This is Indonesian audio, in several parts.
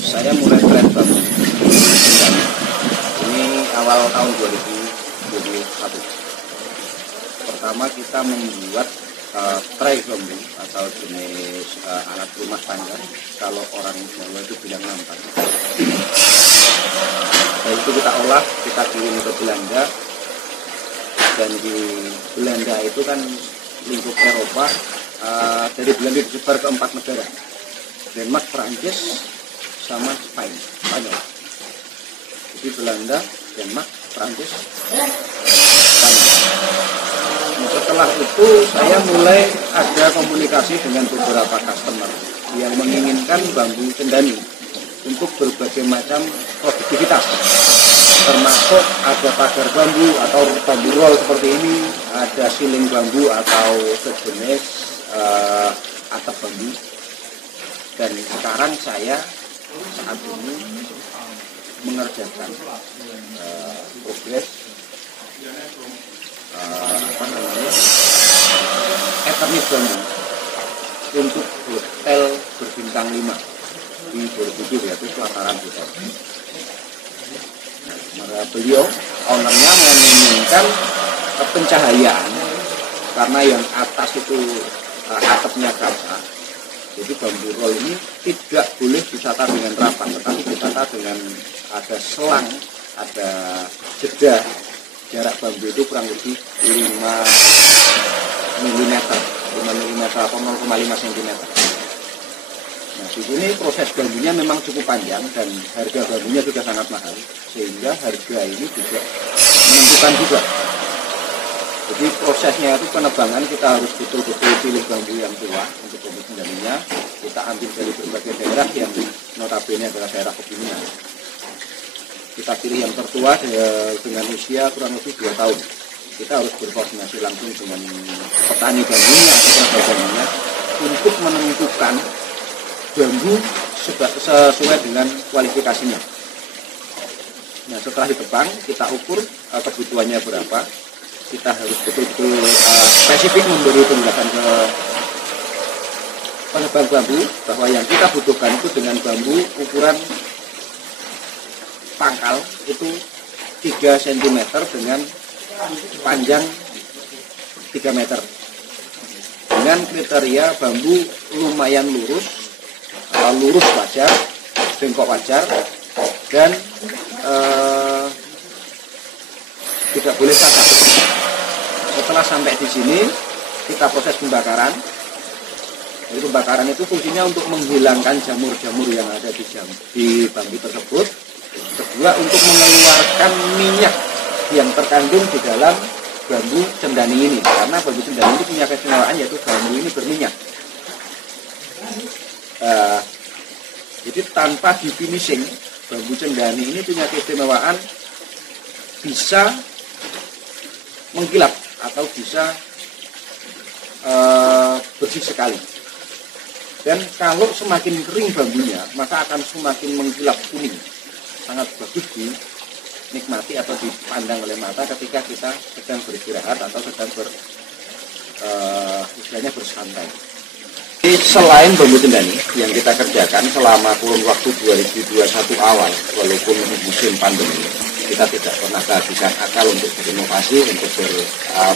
Saya mulai tren bambu ini awal tahun 2021. Pertama kita membuat tray bambu atau jenis alat rumah tangga, kalau orang Jawa itu bilang nampan. Dan itu kita olah, kita kirim ke Belanda, dan di Belanda itu kan lingkup Eropa, dari Belanda disebar ke 4 negara: Denmark, Prancis, sama Spanyol. Jadi Belanda, Denmark, Prancis, Spanyol. Nah, setelah itu saya mulai ada komunikasi dengan beberapa customer yang menginginkan bambu cendani untuk berbagai macam produktivitas, termasuk ada pagar bambu atau bambu roll seperti ini, ada siling bambu atau sejenis atap bambu. Dan sekarang saya saat ini mengerjakan progres Eternit bambu untuk hotel berbintang 5 di Borobudur, yaitu pelataran hotel. Nah, beliau ownernya menginginkan pencahayaan karena yang atas itu atapnya kaca. Jadi bambu roll ini tidak boleh ditata dengan rapat, tetapi ditata dengan ada selang, ada jeda. Jarak bambu itu kurang lebih 5 mm atau 0,5 cm. Nah, di sini proses bambunya memang cukup panjang dan harga bambunya sudah sangat mahal, sehingga harga ini juga menentukan juga. Jadi prosesnya itu penebangan, kita harus betul-betul pilih bambu yang tua untuk bambu cendaninya. Kita ambil dari berbagai daerah yang notabene adalah daerah pegunungan. Kita pilih yang tertua dengan usia kurang lebih 2 tahun. Kita harus berkoordinasi langsung dengan petani bambunya atau penebar bambunya untuk menentukan bambu sesuai dengan kualifikasinya. Nah, setelah ditebang, kita ukur kebutuhannya berapa. Kita harus betul-betul spesifik memberi penjelasan ke penebang bambu bahwa yang kita butuhkan itu dengan bambu ukuran pangkal itu 3 cm dengan panjang 3 meter, dengan kriteria bambu lumayan lurus, lurus wajar, bengkok wajar, dan tidak boleh cacat. Setelah sampai di sini, kita proses pembakaran. Jadi pembakaran itu fungsinya untuk menghilangkan jamur-jamur yang ada di bambu tersebut. Kedua, untuk mengeluarkan minyak yang terkandung di dalam bambu cendani ini. Karena bambu cendani ini punya keistimewaan, yaitu bambu ini berminyak. Jadi tanpa di finishing, bambu cendani ini punya keistimewaan bisa mengkilap atau bisa bersih sekali. Dan kalau semakin kering bambunya, maka akan semakin mengkilap kuning. Sangat bagus dinikmati atau dipandang oleh mata ketika kita sedang beristirahat atau sedang istilahnya bersantai. Jadi, selain bambu cendani yang kita kerjakan selama kurun waktu 2021 awal, walaupun musim pandemi, kita tidak pernah kehabisan akal untuk berinovasi, untuk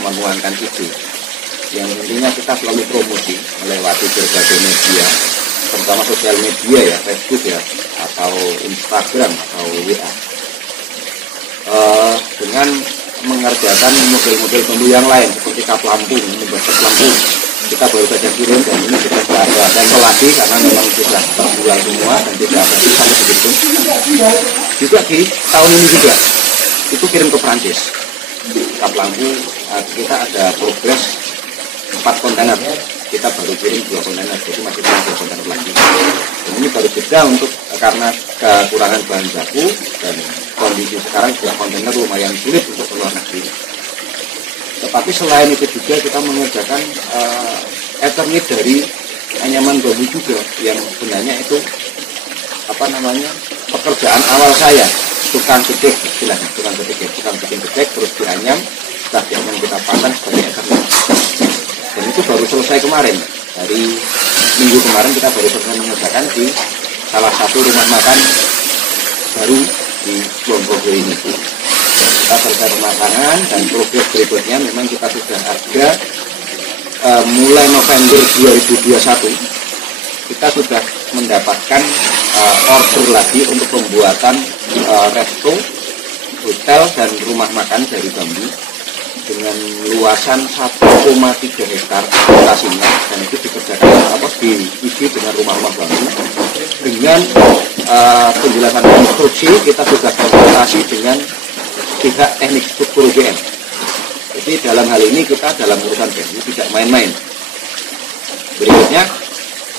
menuangkan ide. Yang intinya kita selalu promosi melewati berbagai media, terutama sosial media ya, Facebook ya, atau Instagram atau WA, dengan mengerjakan model-model bambu yang lain seperti kap lampu, membuat lampu. Kita baru saja kirim dan ini sudah tidak ada sampel lagi karena memang sudah terjual semua dan tidak ada sampai begitu. Juga di tahun ini juga itu kirim ke Prancis. Kap lampu kita ada progres 4 kontainer. Kita baru kirim 2 kontainer, jadi masih ada 2 kontainer lagi. Dan ini baru jeda untuk karena kekurangan bahan baku dan kondisi sekarang juga kontainer lumayan sulit untuk keluar negeri. Tetapi selain itu juga kita mengerjakan Eternit dari anyaman bambu juga, yang sebenarnya itu pekerjaan awal saya, tukang gedek istilahnya, tukang bikin gedek terus dianyam, setelah dianyam kita pasang sebagai Eternit. Dan itu baru selesai kemarin, dari minggu kemarin kita baru selesai mengerjakan di salah satu rumah makan baru di Wonosobo ini. Kita selesai pemasangan dan progres berikutnya memang kita sudah ada mulai November 2021 kita sudah mendapatkan order lagi untuk pembuatan resto, hotel dan rumah makan dari bambu dengan luasan 1,3 hektar lokasinya, dan itu dikerjakan diisi dengan rumah-rumah bambu. Dengan penjelasan konstruksi kita sudah konsultasi dengan pihak teknik struktur UGM. Jadi dalam hal ini kita dalam urusan bambu tidak main-main. Berikutnya,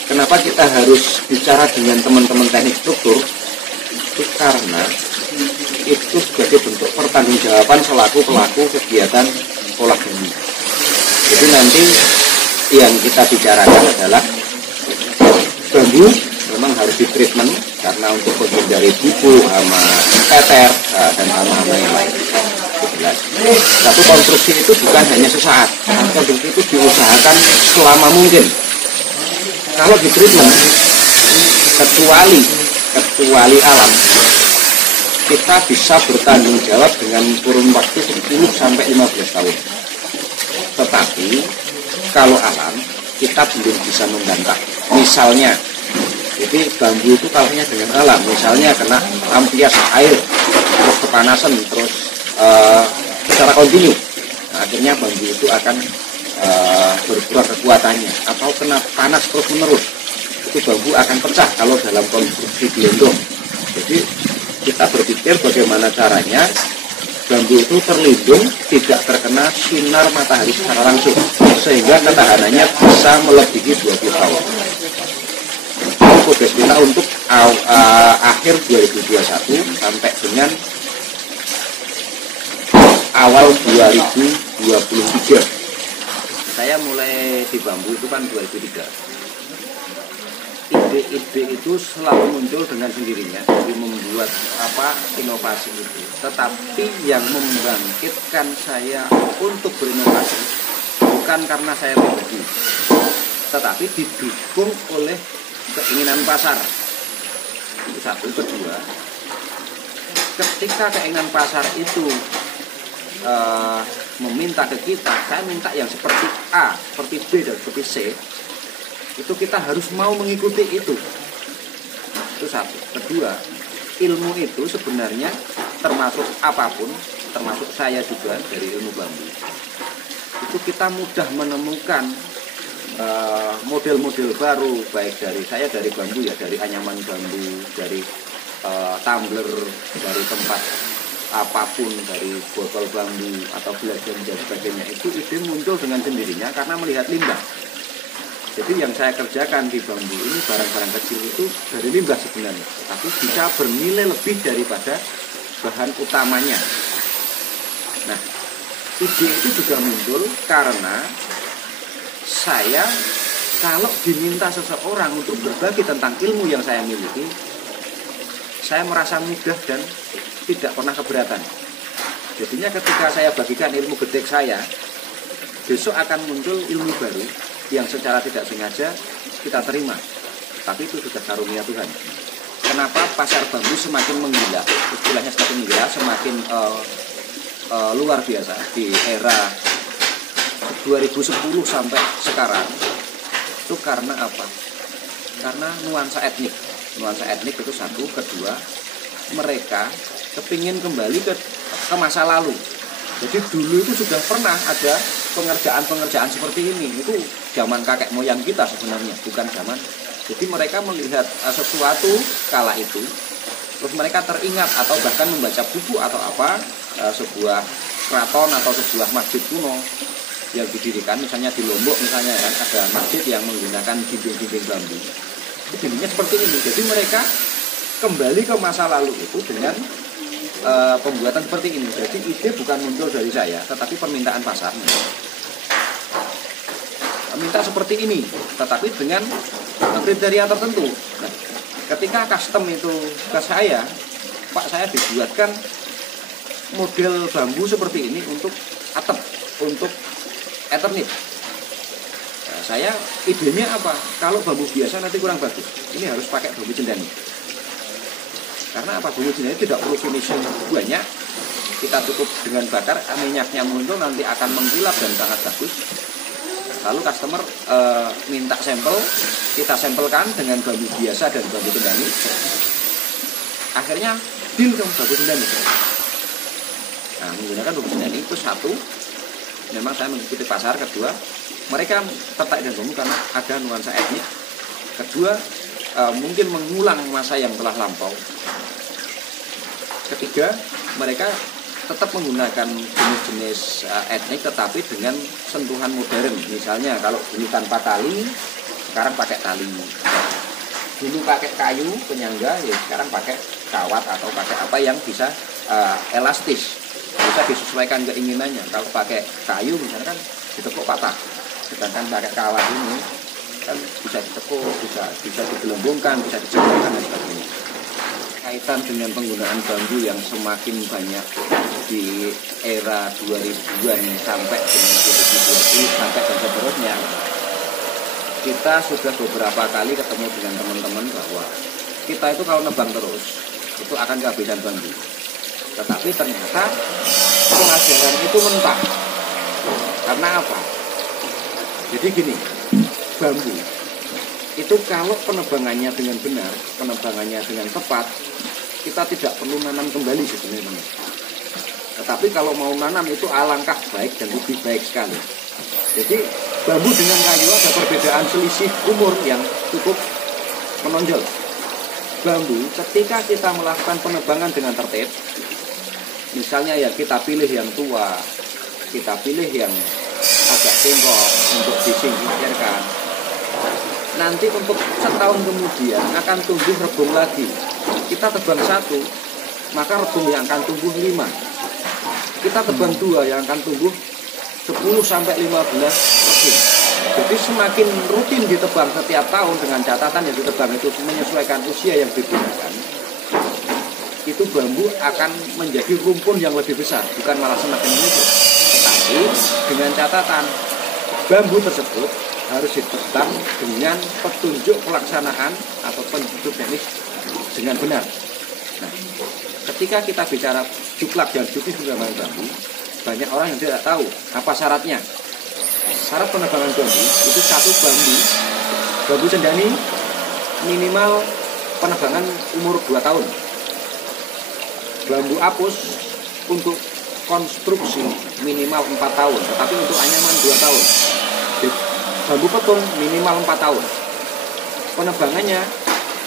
kenapa kita harus bicara dengan teman-teman teknik struktur? Itu karena itu sebagai bentuk pertanggungjawaban selaku pelaku kegiatan olah bambu. Jadi nanti yang kita bicarakan adalah bambu memang harus ditreatment karena untuk menghindari buku, hama teter dan hama-hama yang lain. Jelas. Satu konstruksi itu bukan hanya sesaat, konstruksi itu diusahakan selama mungkin. Kalau ditreatment kecuali alam, kita bisa bertanggung jawab dengan kurun waktu 10 sampai 15 tahun. Tetapi kalau alam kita belum bisa membantah. Misalnya, jadi bambu itu kalahnya dengan alam. Misalnya kena ampias air, terus kepanasan, terus secara kontinu. Nah, akhirnya bambu itu akan berkurang kekuatannya. Atau kena panas terus menerus, itu bambu akan pecah kalau dalam konstruksi gelondong. Jadi kita berpikir bagaimana caranya bambu itu terlindung, tidak terkena sinar matahari secara langsung, sehingga ketahanannya bisa melebihi 20 tahun. Progres kita untuk akhir 2021 sampai dengan awal 2023. Saya mulai di bambu itu kan 2003. Ide-ide itu selalu muncul dengan sendirinya, jadi membuat inovasi itu. Tetapi yang membangkitkan saya untuk berinovasi bukan karena saya pribadi, tetapi didukung oleh keinginan pasar. Itu satu. Kedua, ketika keinginan pasar itu meminta ke kita, saya minta yang seperti A, seperti B dan seperti C, itu kita harus mau mengikuti itu. Itu satu. Kedua, ilmu itu sebenarnya termasuk apapun, termasuk saya juga dari ilmu bambu, itu kita mudah menemukan model-model baru, baik dari bambu ya, dari anyaman bambu, dari tumbler, dari tempat apapun, dari botol bambu atau belajar dan sebagainya. Itu ide muncul dengan sendirinya karena melihat limbah. Jadi yang saya kerjakan di bambu ini, barang-barang kecil itu dari limbah sebenarnya, tapi bisa bernilai lebih daripada bahan utamanya. Nah, ide itu juga muncul karena saya kalau diminta seseorang untuk berbagi tentang ilmu yang saya miliki, saya merasa mudah dan tidak pernah keberatan. Jadinya ketika saya bagikan ilmu gedek saya, besok akan muncul ilmu baru yang secara tidak sengaja kita terima, tapi itu sudah karunia Tuhan. Kenapa pasar bambu semakin menggila, istilahnya semakin menggila, semakin luar biasa di era 2010 sampai sekarang? Itu karena apa? Karena nuansa etnik itu satu. Kedua, mereka kepingin kembali ke masa lalu. Jadi dulu itu sudah pernah ada pengerjaan seperti ini. Itu zaman kakek moyang kita sebenarnya, bukan zaman. Jadi mereka melihat sesuatu kala itu, terus mereka teringat atau bahkan membaca buku atau sebuah keraton atau sebuah masjid kuno yang didirikan, misalnya di Lombok misalnya kan ada masjid yang menggunakan dinding-dinding bambu. Itu dindingnya seperti ini. Jadi mereka kembali ke masa lalu itu dengan pembuatan seperti ini. Jadi ide bukan muncul dari saya, tetapi permintaan pasar. Minta seperti ini, tetapi dengan kriteria tertentu. Nah, ketika custom itu ke saya, Pak, saya dibuatkan model bambu seperti ini untuk atap, untuk Eternit. Nah, saya idenya apa? Kalau bambu biasa nanti kurang bagus. Ini harus pakai bambu cendani. Karena apa? Bumbu cendani tidak perlu finishing banyak. Kita cukup dengan bakar, minyaknya muncul nanti akan mengkilap dan sangat bagus. Lalu customer minta sampel, kita sampelkan dengan bambu biasa dan bambu cendani. Akhirnya deal dengan bambu cendani. Nah, menggunakan bambu cendani itu satu, memang saya mengikuti pasar. Kedua, mereka tertarik dengan bambu karena ada nuansa etnik. Kedua, mungkin mengulang masa yang telah lampau. Ketiga, mereka tetap menggunakan jenis-jenis etnik tetapi dengan sentuhan modern. Misalnya kalau dulu tanpa tali, sekarang pakai tali. Dulu pakai kayu penyangga, ya sekarang pakai kawat atau pakai apa yang bisa elastis, bisa disesuaikan keinginannya. Kalau pakai kayu misalnya kan ditekuk patah, sedangkan pakai kawat ini kan bisa ditekuk, bisa digelembungkan, bisa dicegakan dan sebagainya. Kaitan dengan penggunaan bambu yang semakin banyak di era 2000-an sampai dengan 2020 sampai dan seterusnya, kita sudah beberapa kali ketemu dengan teman-teman bahwa kita itu kalau nebang terus itu akan kehabisan bambu. Tetapi ternyata pelajaran itu mentah. Karena apa? Jadi gini, bambu itu kalau penebangannya dengan benar, penebangannya dengan tepat, kita tidak perlu nanam kembali sebenarnya. Tetapi kalau mau nanam itu alangkah baik dan lebih baik sekali. Jadi bambu dengan kayu ada perbedaan selisih umur yang cukup menonjol. Bambu ketika kita melakukan penebangan dengan tertib, misalnya ya kita pilih yang tua, kita pilih yang agak bengkok untuk disingkirkan. Nanti untuk setahun kemudian akan tumbuh rebung lagi. Kita tebang satu, maka rebung yang akan tumbuh 5. Kita tebang 2 yang akan tumbuh 10 sampai 15 rebung. Jadi semakin rutin ditebang setiap tahun dengan catatan yang ditebang itu menyesuaikan usia yang digunakan, itu bambu akan menjadi rumpun yang lebih besar, bukan malah semakin menyusut. Tetapi dengan catatan bambu tersebut harus ditebang dengan petunjuk pelaksanaan atau petunjuk teknis dengan benar. Nah, ketika kita bicara juklak dan jukis dengan bambu, banyak orang yang tidak tahu apa syaratnya. Syarat penebangan bambu itu satu, bambu cendani minimal penebangan umur 2 tahun. Bambu apus untuk konstruksi minimal 4 tahun, tetapi untuk anyaman 2 tahun. Bambu petung minimal 4 tahun. Penebangannya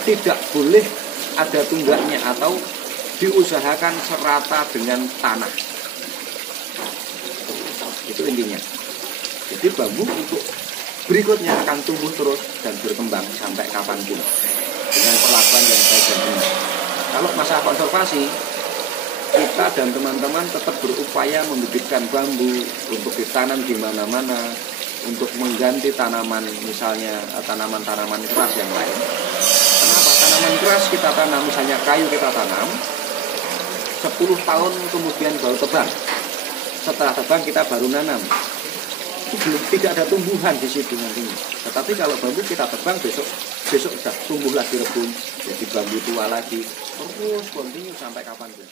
tidak boleh ada tunggaknya atau diusahakan serata dengan tanah. Itu intinya. Jadi bambu untuk berikutnya akan tumbuh terus dan berkembang sampai kapanpun dengan perlakuan yang baik dan benar. Kalau masalah konservasi, kita dan teman-teman tetap berupaya membibitkan bambu untuk ditanam di mana-mana, untuk mengganti tanaman, misalnya tanaman-tanaman keras yang lain. Kenapa? Tanaman keras kita tanam, misalnya kayu kita tanam 10 tahun kemudian baru tebang. Setelah tebang kita baru nanam. Itu belum, tidak ada tumbuhan di situ nantinya. Tetapi kalau bambu kita tebang besok sudah tumbuh lagi rebung, jadi bambu tua lagi, terus kontinu sampai kapanpun.